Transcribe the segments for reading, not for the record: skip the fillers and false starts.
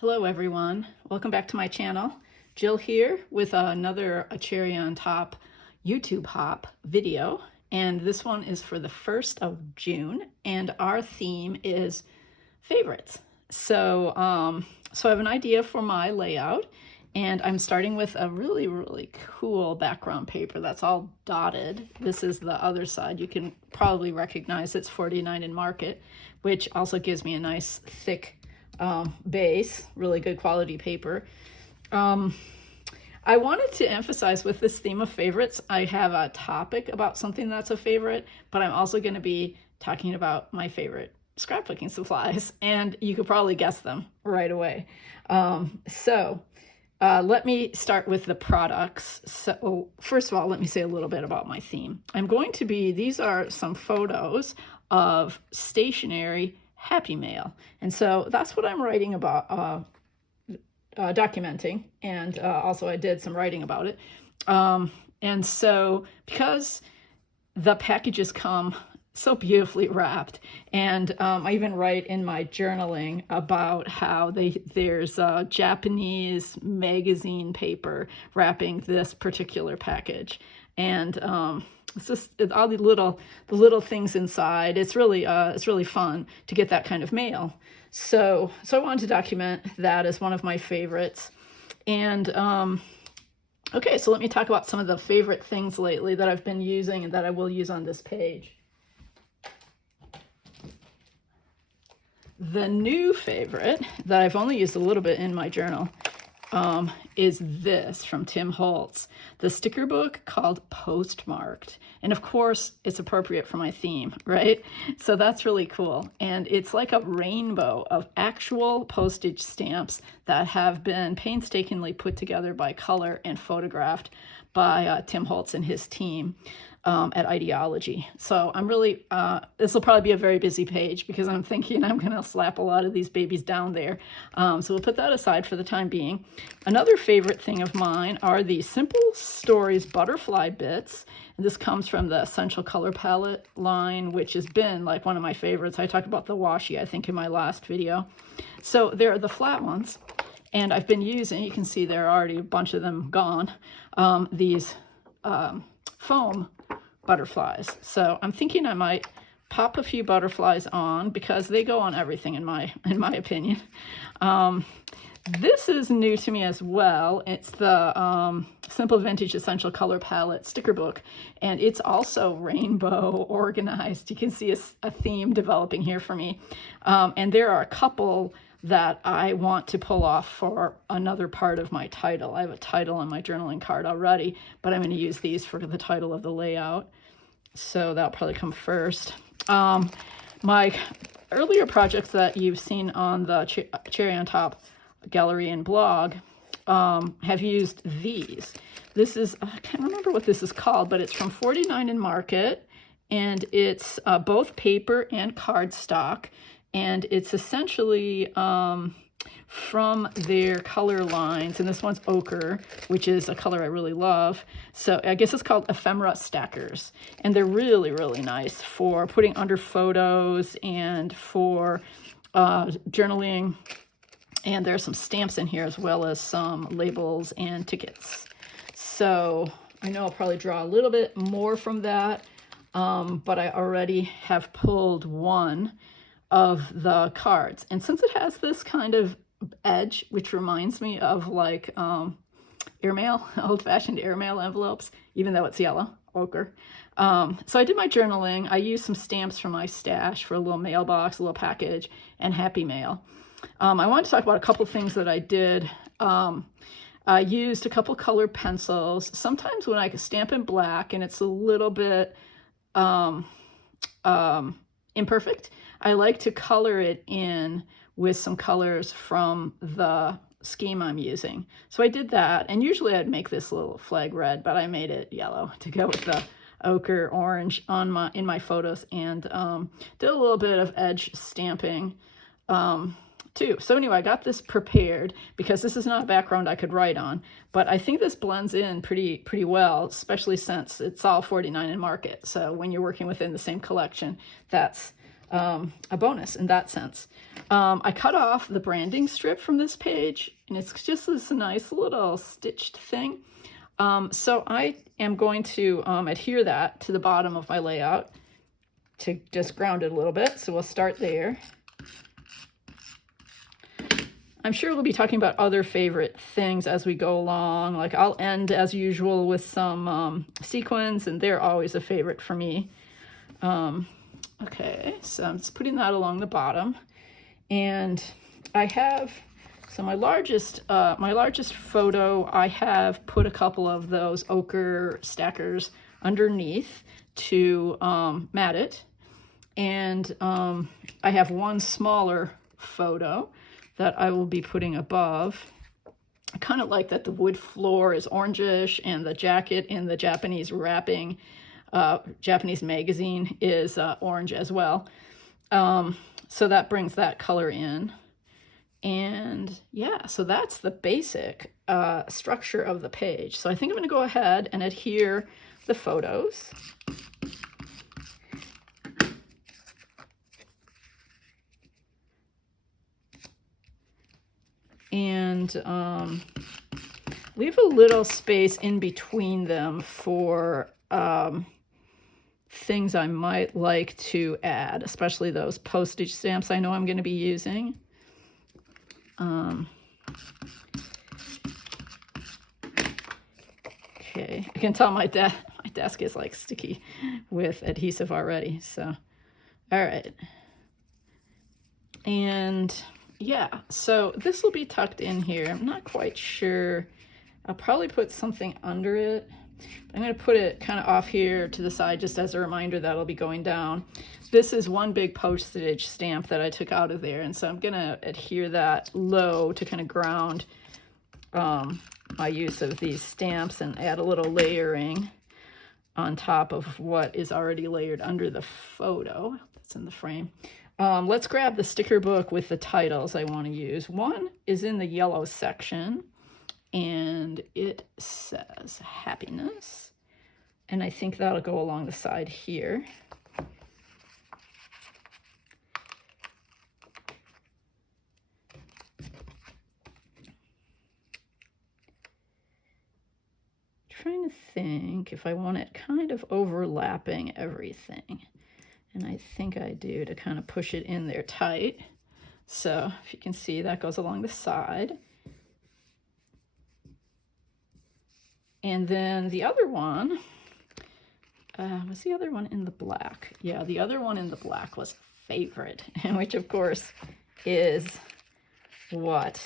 Hello everyone, welcome back to my channel. Jill here with another cherry on top YouTube hop video, and this one is for the 1st of June, and our theme is favorites. So I have an idea for my layout, and I'm starting with a really cool background paper that's all dotted. This is the other side. You can probably recognize it's 49 in Market, which also gives me a nice thick base, really good quality paper. I wanted to emphasize with this theme of favorites, I have a topic about something that's a favorite, but I'm also going to be talking about my favorite scrapbooking supplies, and you could probably guess them right away. Let me start with the products. So first of all, let me say a little bit about my theme. These are some photos of stationery Happy Mail. And so that's what I'm writing about, documenting. And also I did some writing about it. And so because the packages come so beautifully wrapped, and I even write in my journaling about how there's Japanese magazine paper wrapping this particular package. And it's just all the little things inside. It's really fun to get that kind of mail. So I wanted to document that as one of my favorites. And okay, so let me talk about some of the favorite things lately that I've been using and that I will use on this page. The new favorite that I've only used a little bit in my journal is this from Tim Holtz, the sticker book called Postmarked. And of course, it's appropriate for my theme, right? So that's really cool. And it's like a rainbow of actual postage stamps that have been painstakingly put together by color and photographed by Tim Holtz and his team at Ideology. So I'm really, this will probably be a very busy page because I'm thinking I'm going to slap a lot of these babies down there. So we'll put that aside for the time being. Another favorite thing of mine are the Simple Stories butterfly bits. And this comes from the Essential Color Palette line, which has been like one of my favorites. I talked about the washi, I think, in my last video. So there are the flat ones. And I've been using, you can see there are already a bunch of them gone, these foam butterflies. So I'm thinking I might pop a few butterflies on because they go on everything in my opinion. This is new to me as well. It's the Simple Vintage Essential Color Palette sticker book, and it's also rainbow organized. You can see a theme developing here for me. And there are a couple that I want to pull off for another part of my title. I have a title on my journaling card already, but I'm going to use these for the title of the layout. So that'll probably come first. My earlier projects that you've seen on the Cherry on Top gallery and blog have used these. This is, I can't remember what this is called, but it's from 49 in Market, and it's both paper and cardstock. And it's essentially from their color lines, and this one's ochre, which is a color I really love. So I guess it's called ephemera stackers, and they're really nice for putting under photos and for journaling. And there are some stamps in here as well as some labels and tickets. So I know I'll probably draw a little bit more from that, but I already have pulled one of the cards. And since it has this kind of edge, which reminds me of like airmail, old-fashioned airmail envelopes, even though it's yellow, ochre. So I did my journaling. I used some stamps from my stash for a little mailbox, a little package, and Happy Mail. I wanted to talk about a couple things that I did. I used a couple colored pencils. Sometimes when I stamp in black and it's a little bit imperfect, I like to color it in with some colors from the scheme I'm using. So I did that, and usually I'd make this little flag red, but I made it yellow to go with the ochre orange on in my photos, and did a little bit of edge stamping too. So anyway, I got this prepared because this is not a background I could write on, but I think this blends in pretty well, especially since it's all 49 in Market. So when you're working within the same collection, that's a bonus in that sense. I cut off the branding strip from this page, and it's just this nice little stitched thing. So I am going to adhere that to the bottom of my layout to just ground it a little bit. So we'll start there. I'm sure we'll be talking about other favorite things as we go along. Like I'll end as usual with some sequins, and they're always a favorite for me. Okay, so I'm just putting that along the bottom. And I have, so my largest photo, I have put a couple of those ochre stackers underneath to mat it. And I have one smaller photo that I will be putting above. I kind of like that the wood floor is orangish and the jacket in the Japanese wrapping, Japanese magazine is orange as well. So that brings that color in. And yeah, so that's the basic structure of the page. So I think I'm going to go ahead and adhere the photos. And leave a little space in between them for things I might like to add, especially those postage stamps I know I'm going to be using. Okay, I can tell my desk is like sticky with adhesive already, so all right. And yeah, so this will be tucked in here. I'm not quite sure. I'll probably put something under it. I'm going to put it kind of off here to the side just as a reminder that it'll be going down. This is one big postage stamp that I took out of there, and so I'm going to adhere that low to kind of ground my use of these stamps and add a little layering on top of what is already layered under the photo that's in the frame. Let's grab the sticker book with the titles I want to use. One is in the yellow section, and it says happiness. And I think that'll go along the side here. Trying to think if I want it kind of overlapping everything. And I think I do to kind of push it in there tight. So if you can see, that goes along the side. And then the other one, was the other one in the black? Yeah, the other one in the black was favorite, which of course is what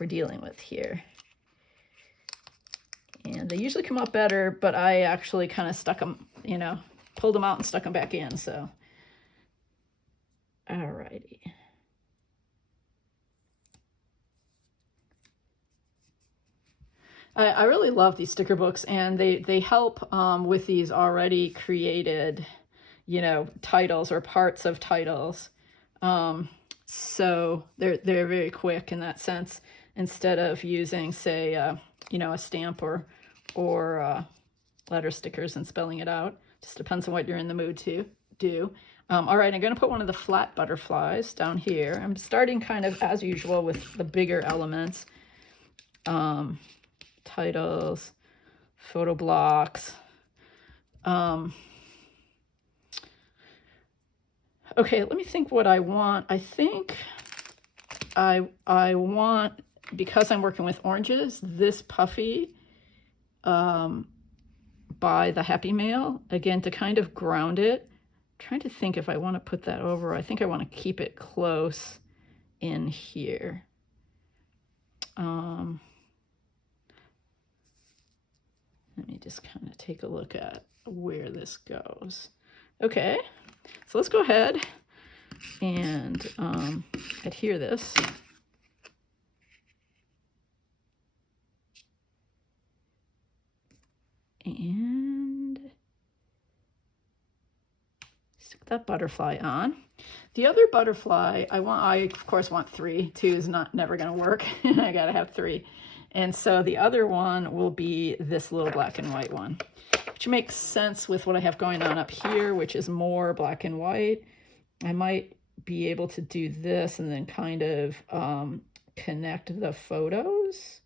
we're dealing with here. And they usually come out better, but I actually kind of stuck them, you know, pulled them out and stuck them back in, so. Alrighty. I really love these sticker books, and they help with these already created, you know, titles or parts of titles. So they're very quick in that sense, instead of using, say, you know, a stamp or letter stickers and spelling it out. Just depends on what you're in the mood to do. All right, I'm going to put one of the flat butterflies down here. I'm starting kind of as usual with the bigger elements. Titles, photo blocks. Okay, let me think what I want. I think I want, because I'm working with oranges, this puffy by the Happy Mail, again, to kind of ground it. I'm trying to think if I want to put that over. I think I want to keep it close in here. Let me just kind of take a look at where this goes. Okay, so let's go ahead and adhere this. And stick that butterfly on. The other butterfly, I of course want 3. 2 is never going to work. I got to have 3. And so the other one will be this little black and white one, which makes sense with what I have going on up here, which is more black and white. I might be able to do this and then kind of connect the photos.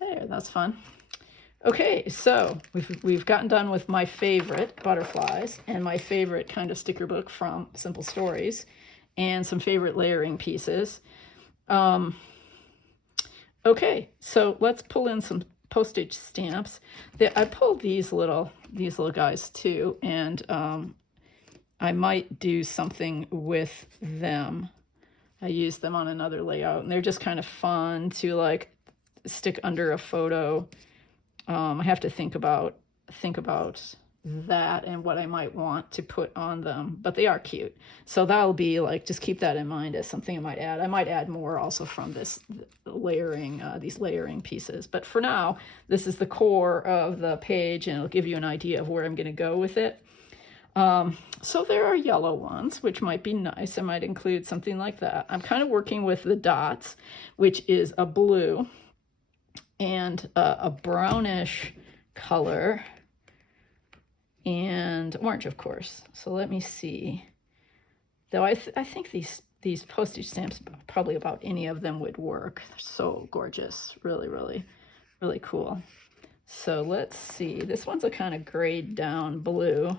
There, that's fun. Okay, so we've gotten done with my favorite butterflies and my favorite kind of sticker book from Simple Stories and some favorite layering pieces. Okay, so let's pull in some postage stamps. I pulled these little guys too, and I might do something with them. I used them on another layout, and they're just kind of fun to like stick under a photo. I have to think about that and what I might want to put on them, but they are cute. So that'll be like, just keep that in mind as something I might add. I might add more also from this layering, these layering pieces. But for now, this is the core of the page, and it'll give you an idea of where I'm going to go with it. So there are yellow ones, which might be nice. I might include something like that. I'm kind of working with the dots, which is a blue and a brownish color and orange, of course. So let me see. Though I think these postage stamps, probably about any of them would work. They're so gorgeous. Really, really, really cool. So let's see. This one's a kind of grayed down blue.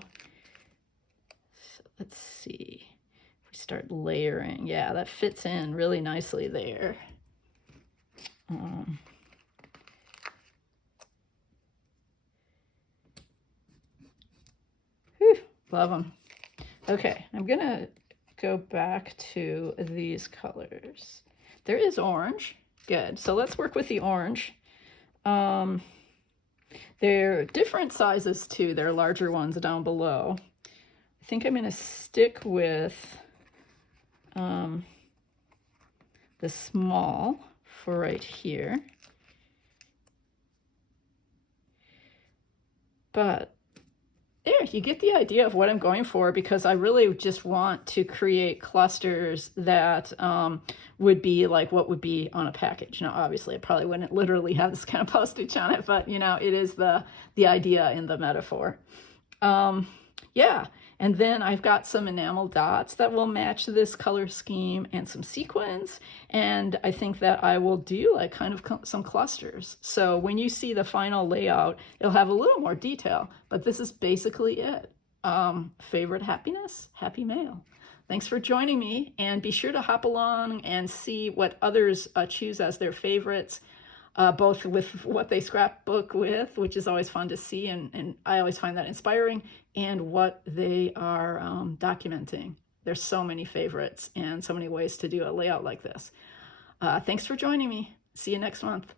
So let's see. If we start layering, yeah, that fits in really nicely there. Love them. Okay, I'm gonna go back to these colors. There is orange. Good. So let's work with the orange. They're different sizes too. There are larger ones down below. I think I'm gonna stick with the small for right here. But there, you get the idea of what I'm going for, because I really just want to create clusters that would be like what would be on a package. Now, obviously, I probably wouldn't literally have this kind of postage on it, but, you know, it is the idea in the metaphor. Yeah, and then I've got some enamel dots that will match this color scheme and some sequins, and I think that I will do like kind of some clusters. So when you see the final layout, it'll have a little more detail, but this is basically it. Favorite happiness? Happy mail. Thanks for joining me, and be sure to hop along and see what others choose as their favorites. Both with what they scrapbook with, which is always fun to see, and I always find that inspiring, and what they are documenting. There's so many favorites and so many ways to do a layout like this. Thanks for joining me. See you next month.